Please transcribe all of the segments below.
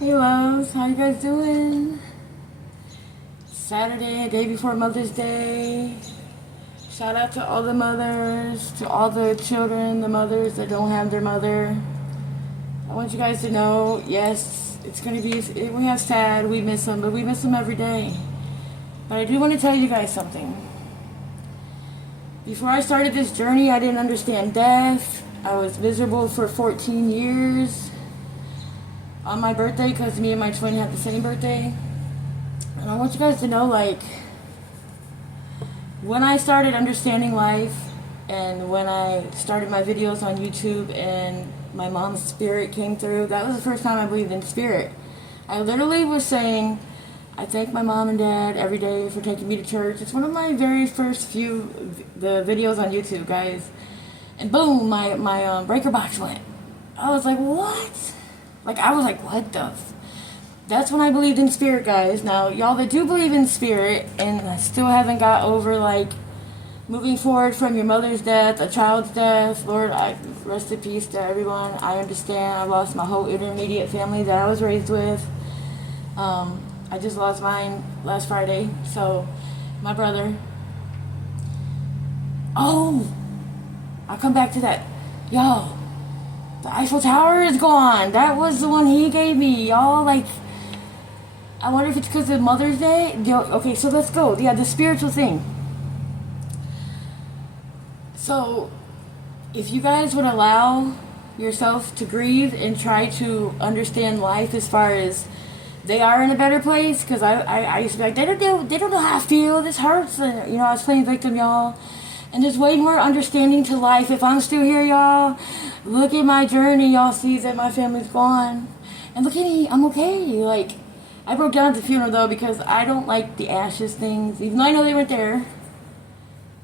Hey loves, how you guys doing? Saturday, day before Mother's Day. Shout out to all the mothers, to all the children, the mothers that don't have their mother. I want you guys to know, yes, it's going to be, we have sad, we miss them, but we miss them every day. But I do want to tell you guys something. Before I started this journey, I didn't understand death. I was miserable for 14 years. On my birthday, because me and my twin had the same birthday. And I want you guys to know, like, when I started understanding life and when I started my videos on YouTube and my mom's spirit came through, that was the first time I believed in spirit. I literally was saying, I thank my mom and dad every day for taking me to church. It's one of my very first few the videos on YouTube, guys. And boom, my breaker box went. I was like, what? Like, I was like, what the That's when I believed in spirit, guys. Now, y'all that do believe in spirit and still haven't got over, like, moving forward from your mother's death, a child's death, Lord, I rest in peace to everyone. I understand. I lost my whole intermediate family that I was raised with. I just lost mine last Friday. So, my brother. Oh! I'll come back to that. Y'all, the Eiffel Tower is gone. That was the one he gave me, y'all. Like, I wonder if it's because of Mother's Day. Okay, so let's go. Yeah, the spiritual thing. So, if you guys would allow yourself to grieve and try to understand life as far as they are in a better place, because I used to be like, they don't know how I feel. This hurts. And, I was playing victim, y'all. And there's way more understanding to life. If I'm still here, y'all, look at my journey. Y'all see that my family's gone. And look at me. I'm okay. Like, I broke down at the funeral, though, because I don't like the ashes things. Even though I know they weren't there.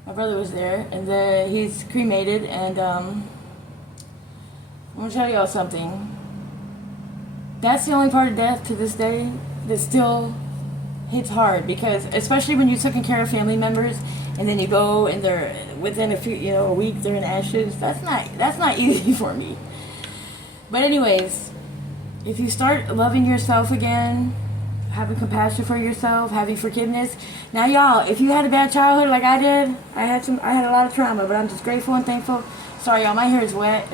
My brother was there. And he's cremated. And I'm going to tell y'all something. That's the only part of death to this day that still hits hard. Because, especially when you're taking care of family members, and then you go and they're within a week they're in ashes. That's not easy for me. But anyways, if you start loving yourself again, having compassion for yourself, having forgiveness. Now, y'all, if you had a bad childhood like I did, I had a lot of trauma, but I'm just grateful and thankful. Sorry, y'all, my hair is wet.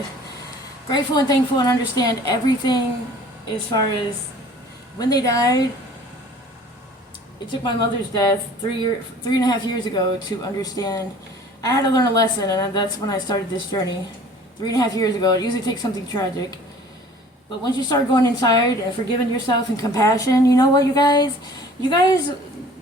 Grateful and thankful and understand everything as far as when they died. It took my mother's death 3.5 years ago to understand. I had to learn a lesson, and that's when I started this journey. 3.5 years ago. It usually takes something tragic. But once you start going inside and forgiving yourself and compassion, you know what, you guys,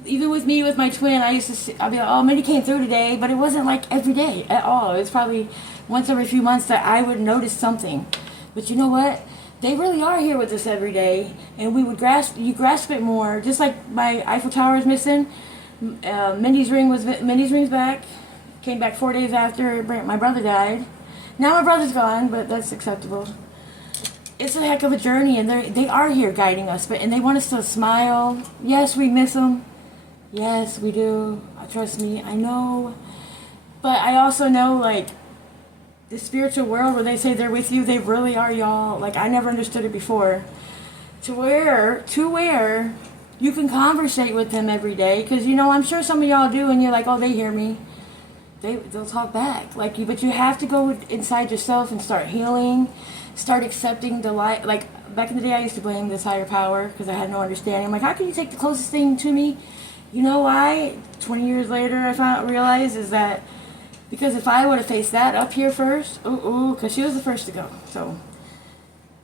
even with me, with my twin, I'd be like, oh, Mindy came through today, but it wasn't like every day at all. It was probably once every few months that I would notice something. But you know what? They really are here with us every day, and you grasp it more. Just like my Eiffel Tower is missing, Mindy's ring's back. Came back 4 days after my brother died. Now my brother's gone, but that's acceptable. It's a heck of a journey, and they are here guiding us, and they want us to smile. Yes, we miss them. Yes, we do. Trust me, I know. But I also know, like, the spiritual world where they say they're with you, they really are, y'all. Like, I never understood it before. To where you can conversate with them every day. Because, I'm sure some of y'all do, and you're like, oh, they hear me. They'll talk back. Like, but you have to go inside yourself and start healing. Start accepting the light. Like, back in the day, I used to blame this higher power because I had no understanding. I'm like, how can you take the closest thing to me? You know why? 20 years later, I realized is that because if I would have faced that up here first, because she was the first to go. So,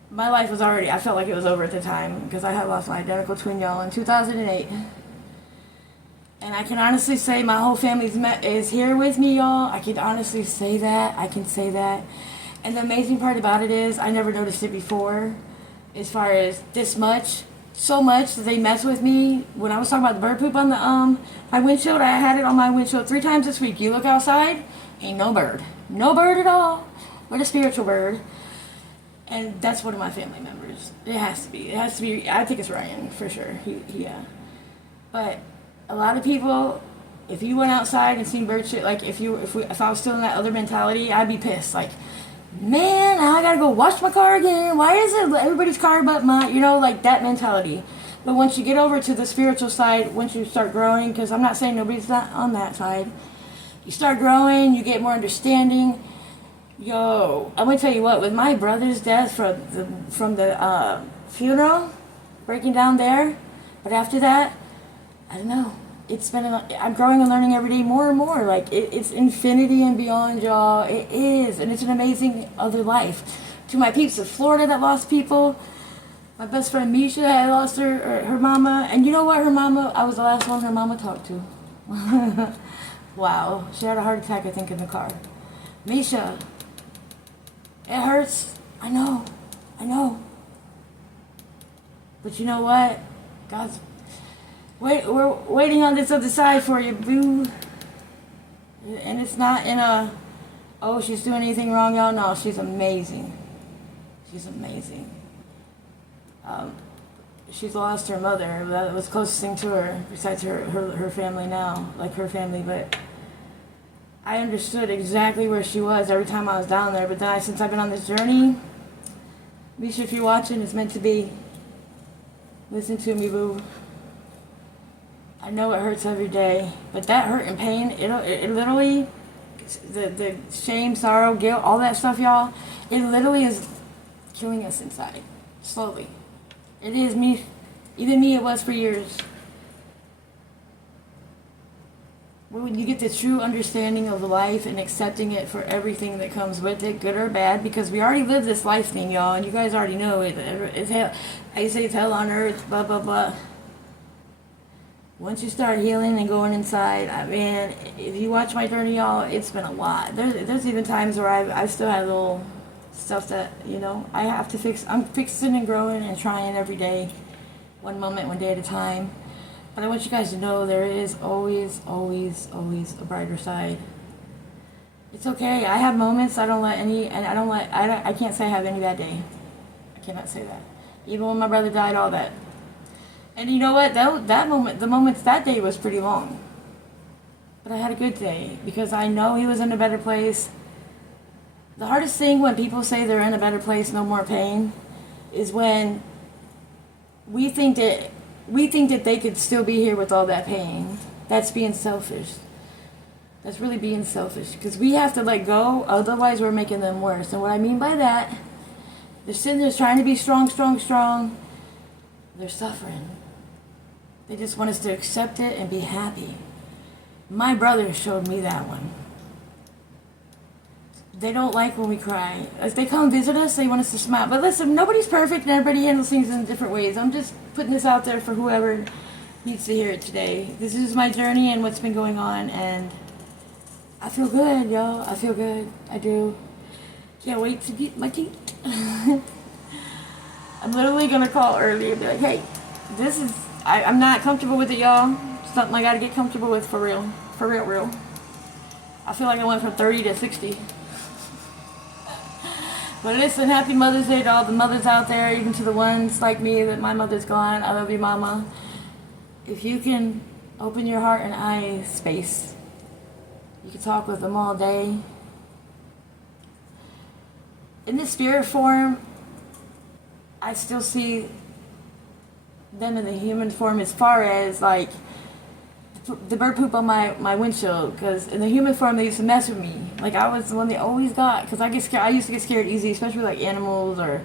my life was I felt like it was over at the time because I had lost my identical twin, y'all, in 2008. And I can honestly say my whole family is here with me, y'all. I can honestly say that. I can say that. And the amazing part about it is I never noticed it before as far as this much. So much that they mess with me. When I was talking about the bird poop on the my windshield, I had it on my windshield 3 times this week. You look outside, ain't no bird. No bird at all. But a spiritual bird. And that's one of my family members. It has to be. I think it's Ryan, for sure. Yeah. But a lot of people, if you went outside and seen bird shit, like if I was still in that other mentality, I'd be pissed. Like, man, I gotta go wash my car again. Why is it everybody's car but mine? You know, like that mentality. But once you get over to the spiritual side, once you start growing, because I'm not saying nobody's not on that side, you start growing, you get more understanding. Yo, I'm gonna tell you what, with my brother's death from the funeral, breaking down there, but after that, I don't know. It's been I'm growing and learning every day more and more. Like it's infinity and beyond, y'all. It is, and it's an amazing other life. To my peeps of Florida that lost people, my best friend Misha had lost her mama, and you know what? Her mama, I was the last one her mama talked to. Wow, she had a heart attack, I think, in the car. Misha, it hurts. I know. But you know what? God's we're waiting on this other side for you, boo. And it's not in a, oh, she's doing anything wrong, y'all. No, she's amazing. She's amazing. She's lost her mother. That was the closest thing to her, besides her family now, like her family. But I understood exactly where she was every time I was down there. But then since I've been on this journey, Misha, if you're watching, it's meant to be. Listen to me, boo. I know it hurts every day, but that hurt and pain, it literally, the shame, sorrow, guilt, all that stuff, y'all, it literally is killing us inside, slowly. It is me, even me, it was for years. When you get the true understanding of life and accepting it for everything that comes with it, good or bad, because we already live this life thing, y'all, and you guys already know it. It's hell. I say it's hell on earth, blah, blah, blah. Once you start healing and going inside, I mean, if you watch my journey, y'all, it's been a lot. There's even times where I still have little stuff that, you know, I have to fix. I'm fixing and growing and trying every day, one moment, one day at a time. But I want you guys to know there is always, always, always a brighter side. It's okay. I have moments. I can't say I have any bad day. I cannot say that. Even when my brother died, all that. And you know what? That moment, the moments that day was pretty long. But I had a good day because I know he was in a better place. The hardest thing when people say they're in a better place, no more pain, is when we think that they could still be here with all that pain. That's being selfish. That's really being selfish because we have to let go, otherwise we're making them worse. And what I mean by that, they're sitting there trying to be strong. They're suffering. They just want us to accept it and be happy. My brother showed me that one. They don't like when we cry. If they come visit us, they want us to smile. But listen, nobody's perfect and everybody handles things in different ways. I'm just putting this out there for whoever needs to hear it today. This is my journey and what's been going on, and I feel good, y'all. I feel good. I do. Can't wait to get my teeth. I'm literally going to call early and be like, hey, this is... I'm not comfortable with it, y'all. It's something I gotta get comfortable with for real. For real. I feel like I went from 30 to 60. But listen, happy Mother's Day to all the mothers out there, even to the ones like me that my mother's gone. I love you, mama. If you can open your heart and eye space, you can talk with them all day. In the spirit form, I still see them in the human form as far as like the bird poop on my windshield, because in the human form they used to mess with me. Like I was the one they always got, because I get scared. I used to get scared easy, especially like animals or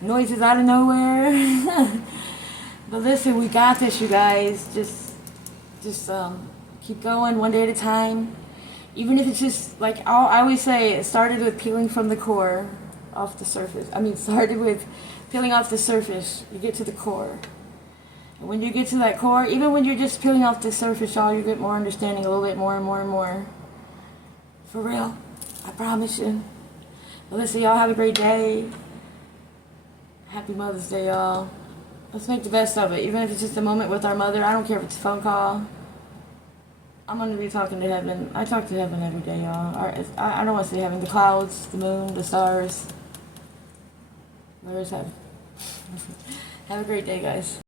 noises out of nowhere. But listen, we got this, you guys. Just keep going one day at a time. Even if it's just like I always say, it started with peeling from the core off the surface. Started with peeling off the surface. You get to the core. And when you get to that core, even when you're just peeling off the surface, y'all, you get more understanding a little bit more and more and more. For real. I promise you. Well, listen, y'all have a great day. Happy Mother's Day, y'all. Let's make the best of it. Even if it's just a moment with our mother. I don't care if it's a phone call. I'm going to be talking to heaven. I talk to heaven every day, y'all. I don't want to say heaven. The clouds, the moon, the stars. Where is heaven? Have a great day, guys.